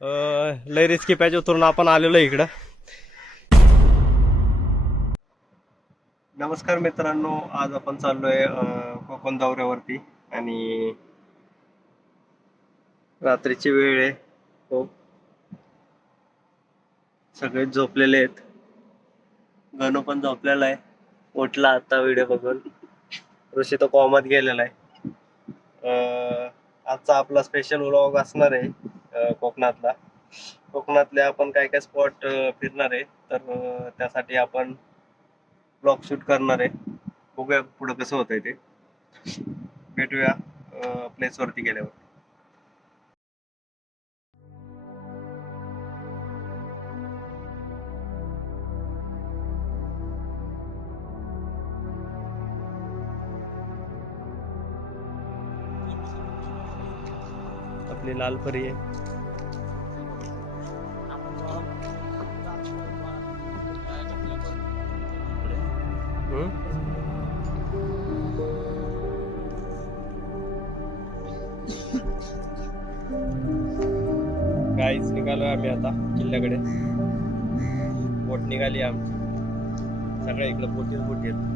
लय risky patch उतरून आपण आलेलो इकडं. नमस्कार मित्रांनो, आज आपण चाललोय कोकण दौऱ्यावरती आणि रात्रीची वेळ आहे. हो, सगळे झोपलेले आहेत. गणू पण झोपलेला आहे, उठला आता व्हिडिओ बघून. ऋषी तो कॉमात गेलेला आहे. आजचा आपला स्पेशल व्लॉग असणार आहे कोकणातले आपण काय काय स्पॉट फिरणार आहे. तर त्यासाठी आपण ब्लॉग शूट करणार आहे. बघूया पुढं कसं होतंय ते. भेटूया प्लेस वरती गेल्यावर. आपली लाल परी आहे. गाईच निघालोय आम्ही आता किल्ल्याकडे. बोट निघाली आमची. सगळ्या इकडे बोटीच बोटी आहेत.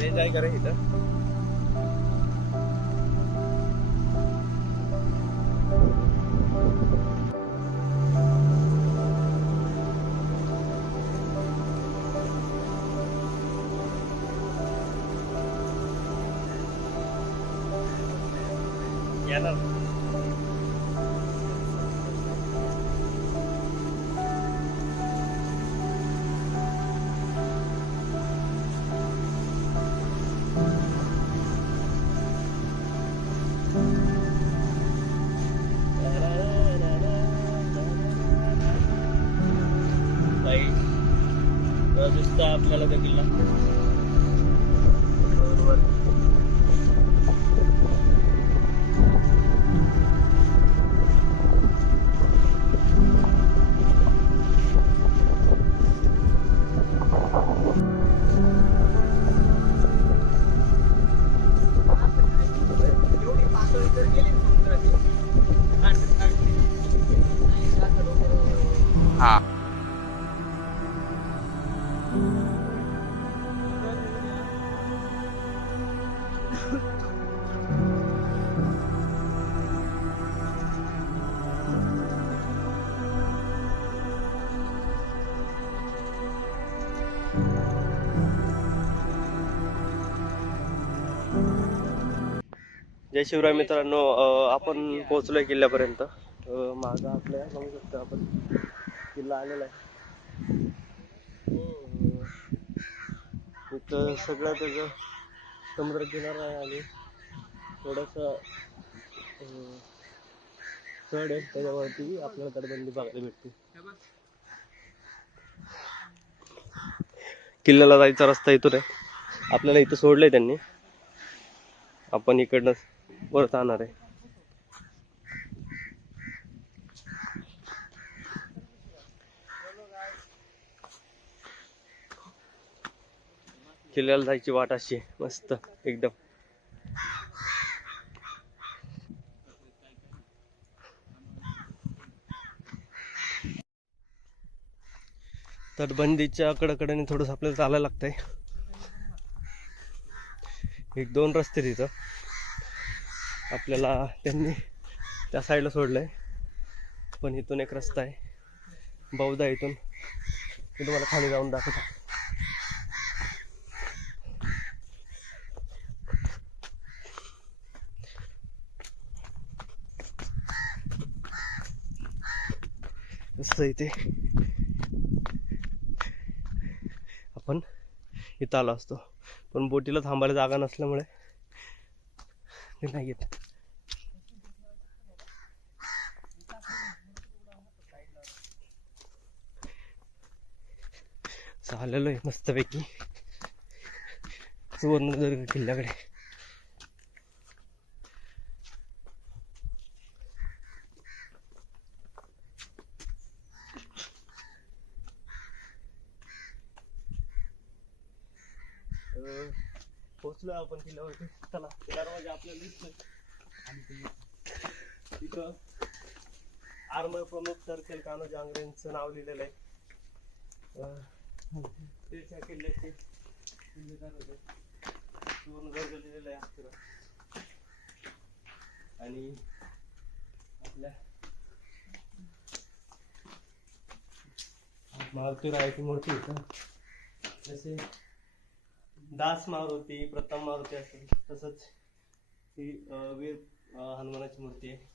रेंज आहे का रे इथं? येणार. दिसतं आपल्याला त्या किल्ला. बरोबर. हा. जय शिवराय मित्रांनो, आपण पोहोचलोय किल्ल्यापर्यंत. माझा आपल्या बघू शकतो आपण किल्ला आलेला आहे. इथं सगळं त्याचं समुद्रकिनारा आहे आणि थोडस चढ आहे, त्याच्यावरती आपल्याला तटबंदी बघायला भेटते. किल्ल्याला जायचा रस्ता इथून आहे. आपल्याला इथं सोडलंय त्यांनी. आपण इकडनं परत आणणार आहे. किल्ल्याला जायची वाट अशी मस्त एकदम. तटबंदीच्या कडेकडेने थोडंसं आपल्याला चालायला लागतंय. एक दोन रस्ते तिथं आपल्याला त्यांनी त्या साईडला सोडलंय, पण इथून एक रस्ता आहे बहुधा. इथून मी तुम्हाला खाली जाऊन दाखवतो. असं इथे आपण इथं आलो असतो, पण बोटीला थांबायला जागा नसल्यामुळे ते नाही येत. चाललेलो आहे मस्तपैकी सुवर्णदुर्ग किल्ल्याकडे. पोचलोय आपण किल्ल्यावरती. चला दरवाजा आपल्याला दिसतोय आणि तिथं आर्मर प्रमुख सर्कल कान्होजी आंग्रेंचं नाव लिहिलेलं आहे. ते त्या किल्ल्याचे किल्लेदार होते. सुवर्ण दर्ग लिहिलेला आहे अक्षर. आणि आपल्या मारुती रायाची मूर्ती इथं जसे दास मारुती, प्रथम मारुती असेल तसंच ही वीर हनुमानाची मूर्ती आहे.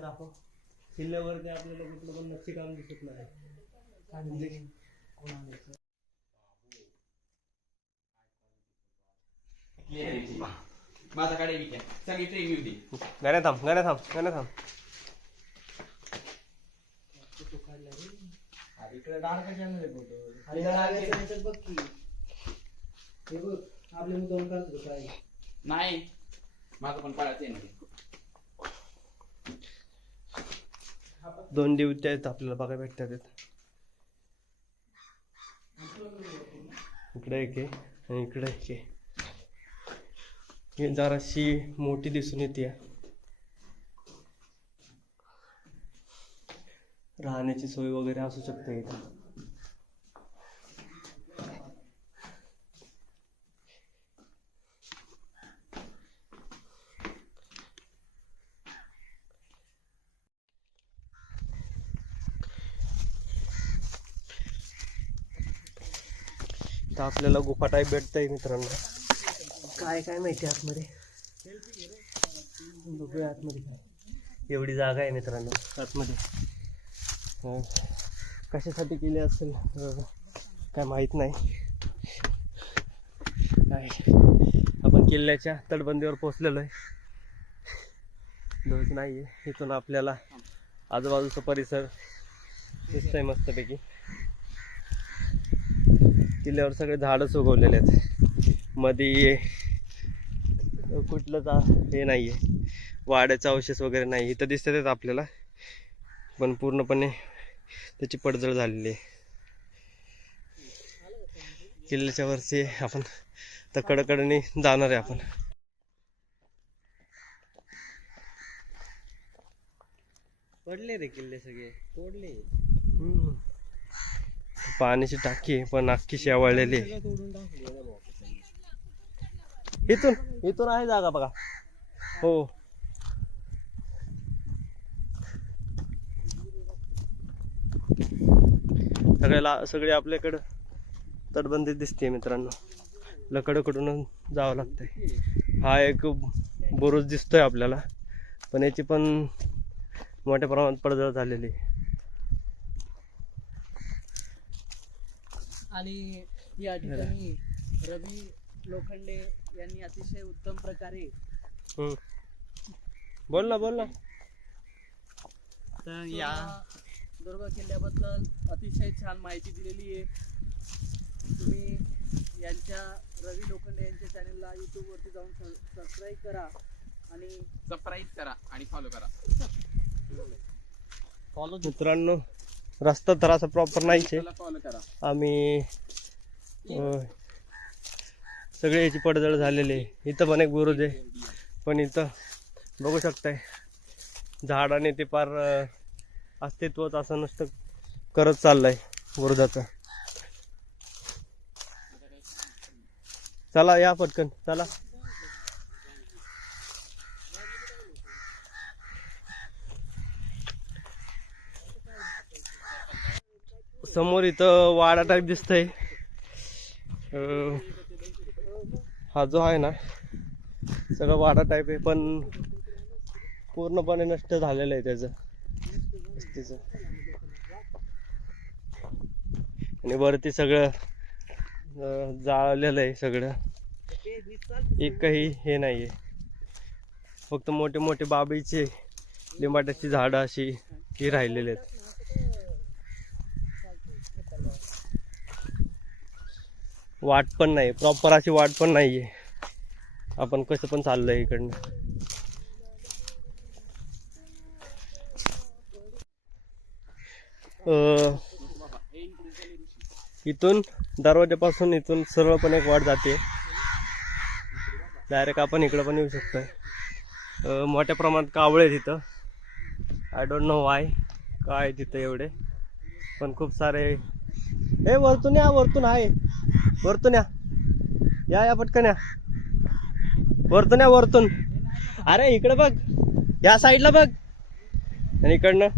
दाखव किल्ल्यावरती आपल्याला कुठलं पण नक्षीकाम दिसत नाही. गाण्या थांब. इकडे डार्क चॅनल बघ की हे बघ आपले मुद्दाम करतो काय नाही. माझं पण पाळायचं आहे. 2 दिवटे आहेत आपल्याला बघायला भेटतात. इकडे एक आहे आणि इकडे एक आहे. ही जराशी मोठी दिसून येते. राहण्याची सोय वगैरे असू शकते इथं. तर आपल्याला गुफा टाईप भेटतंय मित्रांनो. काय काय माहिती आतमध्ये, बघूया आतमध्ये काय. एवढी जागा आहे मित्रांनो आतमध्ये. कशासाठी केली असेल काय माहित नाही. काय आपण किल्ल्याच्या तटबंदीवर पोहोचलेलो आहे. धोच नाहीये. इथून आपल्याला आजूबाजूचा परिसर दिसतंय मस्तपैकी. किल्ल्यावर सगळे झाडच उगवलेले आहेत. मध्ये कुठलंच हे नाहीये, वाड्याचा अवशेष वगैरे नाही इथं दिसतात आपल्याला. पण पूर्णपणे त्याची पडझड झालेली आहे. किल्ल्याच्या वरती आपण तर कडकडने जाणार आहे आपण. पडले रे किल्ले सगळे तोडले. पाण्याची टाकी आहे पण अख्खी शेवाळलेली. इथून आहे जागा बघा. हो सगळे आपल्याकडं तटबंदी दिसते मित्रांनो. लकडकडून जावं लागतंय. हा एक बुरुज दिसतोय आपल्याला पण याची पण मोठ्या प्रमाणात पडझड झालेली. आणि या ठिकाणी रवी लोखंडे यांनी अतिशय उत्तम प्रकारे बोल ना तर या दुर्ग किल्ल्याबद्दल अतिशय छान माहिती दिलेली आहे. तुम्ही यांच्या रवी लोखंडे यांच्या चॅनलला YouTube वरती जाऊन सबस्क्राईब करा आणि फॉलो करा. मित्रांनो रस्ता तर असा प्रॉपर नाहीच आहे. फॉलो करा. आम्ही सगळे याची पडझड झालेली आहे. इथं पण एक बुरुज आहे पण इथं बघू शकताय झाडाने ते पार अस्तित्वच असं नसतं करत चाललंय बुरुजाचं. चला या पटकन चला. समोर इथं वाडा टाईप दिसतंय. हा जो आहे ना सगळं वाडा टाईप आहे पण पूर्णपणे नष्ट झालेलं आहे त्याचं. आणि वरती सगळं जाळलेलं आहे सगळं. एकही हे नाहीये. फक्त मोठे मोठे बाबीचे लिंबाट्याची झाडं अशी ही राहिलेली आहेत. वाट पण नाही प्रॉपर अशी वाट पण नाहीये. आपण कसं पण चाललंय इकडनं. इथून दरवाजापासून इथून सरळपणे एक वाट जाते, डायरेक्ट आपण इकडं पण येऊ शकतोय. मोठ्या प्रमाणात कावळे तिथं, आय डोंट नो वाय काय तिथं एवढे, पण खूप सारे. हे वरतून या, वरतून आहे, वरतून या पटकन या, वरतून या, वरतून. अरे इकडे बघ, या साईडला बघ, आणि इकडनं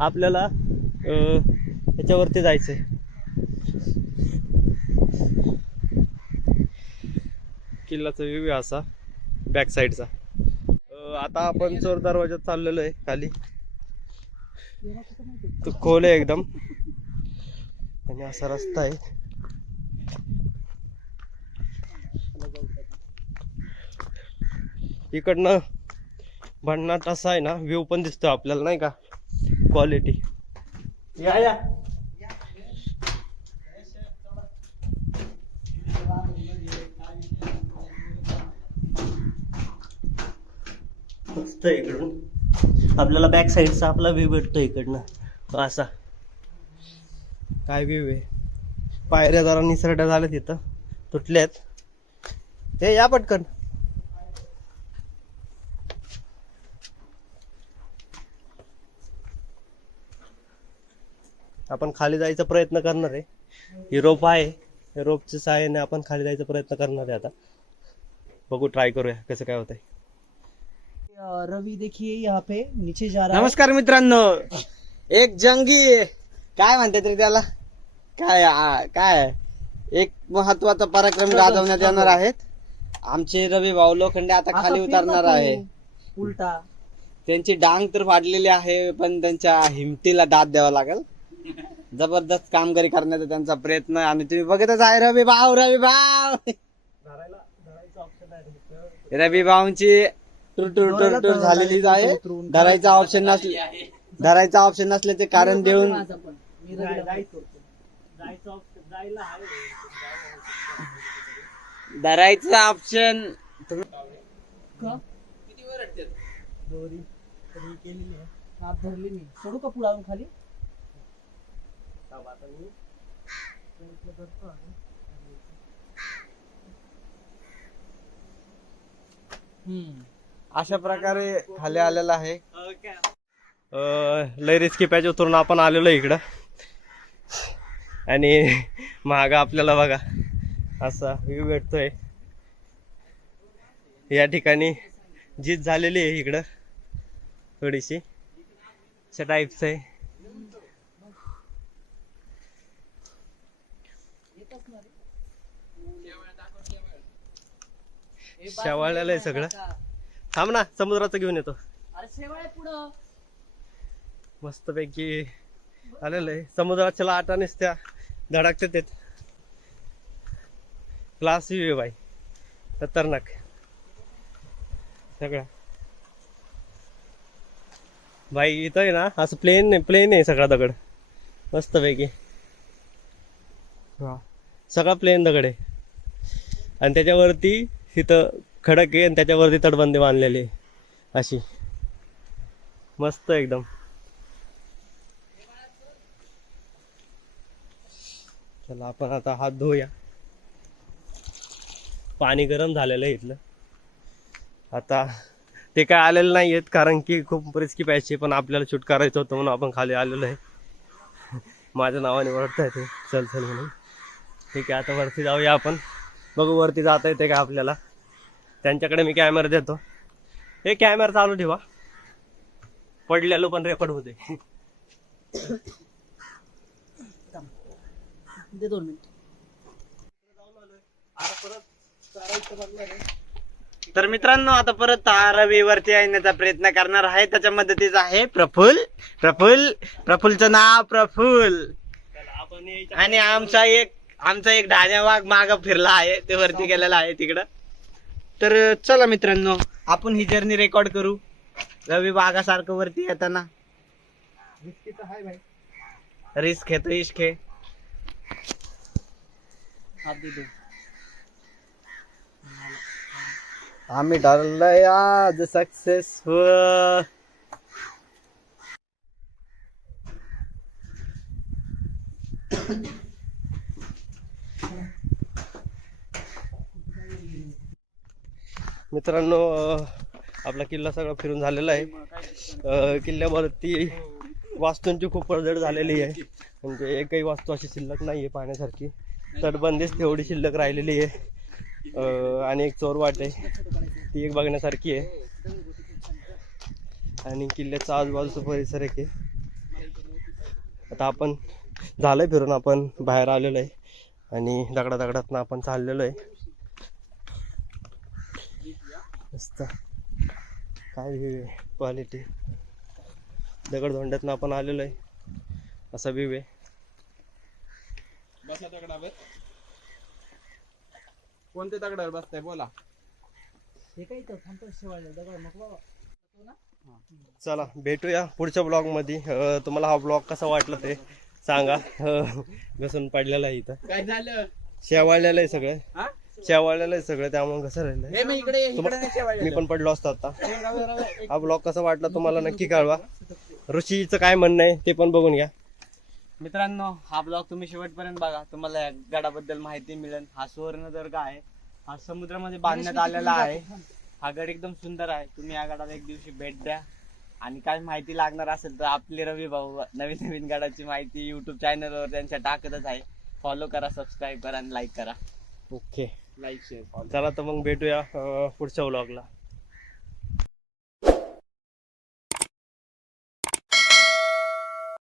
आपल्याला याच्यावरती जायचंय. किल्ल्याचा व्ह्यू असा बॅक साईडचा. आता आपण चोर दरवाजात चाललेलो आहे खाली. तो खोल आहे एकदम आणि असा रस्ता आहे. इकडनं भन्नाट असा आहे ना व्ह्यू पण दिसतो आपल्याला, नाही का, क्वालिटी. या मस्त इकडून आपल्याला बॅक साईडचा आपला व्ह्यू भेटतो इकडनं. असा काय व्ह्यू आहे. पायऱ्या जरा निसरड्या झाल्या तिथं, तुटल्यात. हे या पटकन. आपण खाली जायचा प्रयत्न करणार आहे. ही रोप आहे, रोपच्या सहाय्याने आपण खाली जायचा प्रयत्न करणार आहे. आता बघू, ट्राय करूया कसं काय होतंय. रवि देखिए यहाँ पे नीचे जा रहा है. नमस्कार मित्रांनो, एक जंगी काय म्हणतात रे त्याला, काय एक महत्वाचा पराक्रम गाजवण्यात येणार आहेत. आमचे रवी भाऊ लोखंडे आता खाली उतरणार आहे. उलटा त्यांची डांग तर फाडलेली आहे, पण त्यांच्या हिमतीला दाद द्यावा लागेल. जबरदस्त कामगिरी करण्याचा त्यांचा प्रयत्न आणि तुम्ही बघतच आहे. रवी भाऊ रवी भाऊंची टूर झालेलीच आहे. धरायचा ऑप्शन नसल्याचे कारण देऊन धरायचं ऑप्शन. धरली मी, सोडू का पुढे खाली. अशा प्रकारे खाली आलेला आहे. लय रिस्की पॅच उतरून आपण आलेलो इकडं, आणि माग आपल्याला बघा असा व्ह्यू भेटतोय. या ठिकाणी जीत झालेली आहे इकडं थोडीशी, अशा टाईपचं आहे. शेवाळलेलं आहे सगळं. थांब ना, समुद्राचं घेऊन येतो. मस्त पैकी आलेलं आहे. समुद्राच्या लाटा नुसत्या धडकतात ते. क्लास व्ह्यू बाई, खतरनाक सगळं बाई. इथं आहे ना असं प्लेन आहे सगळा दगड, मस्त पैकी सगळा प्लेन दगड आहे. आणि त्याच्यावरती तिथं खडक आहे, आणि त्याच्यावरती तटबंदी बांधलेली आहे अशी, मस्त एकदम. चला आपण आता हात धुऊया. पाणी गरम झालेलं आहे इथलं. आता ते काय आलेलं नाही आहेत, कारण की खूप रिस्की पाहिजे, पण आपल्याला शूट करायचं होतं म्हणून आपण खाली आलेलो आहे. माझ्या नावाने ओळखता येते चल म्हणून. ठीक आहे, आता वरती जाऊया आपण, बघू वरती जाता येते का आपल्याला. त्यांच्याकडे मी कॅमेरा देतो. हे कॅमेरा चालू ठेवा, पडलेलो पण रेकॉर्ड होते. दे 2 मिनिट. तर मित्रांनो, आता परत रविवरती येण्याचा प्रयत्न करणार आहे. त्याच्या मदतीचा आहे प्रफुल्लचं नाव प्रफुल्ल. आणि आमचा एक ढाण्या वाघ माग फिरला आहे, ते वरती गेलेला आहे तिकडं. तर चला मित्रांनो, आपण ही जर्नी रेकॉर्ड करू. रवी वाघासारखं वरती येताना रिस्क आहे तो, इश्क आहे. आम्ही ठरलंय आज सक्सेसफुल. मित्रांनो आपला किल्ला सगळा फिरून झालेला आहे. किल्ल्यावरती वास्तूंची खूप पडझड झालेली आहे. म्हणजे एकही वास्तू अशी शिल्लक नाही आहे पाहण्यासारखी. तटबंदीच तेवढी शिल्लक राहिलेली आहे. आणि एक चोरवाट आहे, ती एक बघण्यासारखी आहे. आणि किल्ल्याचा आजूबाजूचा परिसर आहे. आता आपण झालंय फिरून, आपण बाहेर आलेलो आहे आणि दगडातनं आपण चाललेलो आहे. मस्त काय व्ह्यू आहे, क्वालिटी. दगडधोंड्यातनं आपण आलेलो आहे, असा व्ह्यू आहे. बसा दगडावर. कोणत्या दगडावर बसताय बोला. हे काय इथं थांबतो शेवाळ्या दगड मग बाबा. चला भेटूया पुढच्या ब्लॉग मध्ये. तुम्हाला हा ब्लॉग कसा वाटला ते सांगा. घसून पडलेला आहे इथं, काय झालं? शेवाळलेलं आहे सगळं, हा? शेवाळलेलं आहे सगळं, त्यामुळे कसं राहिलंय. हे मी इकडे नाही शेवाळ्या. मी पण पडलो असतो आता. हा ब्लॉग कसा वाटला तुम्हाला नक्की कळवा. ऋषीचं काय म्हणणं आहे ते पण बघून घ्या. मित्रांनो, हा ब्लॉग तुम्ही शेवटपर्यंत बघा, तुम्हाला या गडाबद्दल माहिती मिळेल. हा सुवर्णदुर्ग आहे, हा समुद्रामध्ये बांधण्यात आलेला आहे. हा गड एकदम सुंदर आहे. तुम्ही या गडाला एक दिवशी भेट द्या. आणि काय माहिती लागणार असेल तर आपले रवी भाऊ नवीन नवीन गडाची माहिती युट्यूब चॅनलवर त्यांच्या टाकतच आहे. फॉलो करा, सबस्क्राईब करा आणि लाईक करा. Okay, like share. चला तर मग भेटूया पुढच्या व्लॉगला.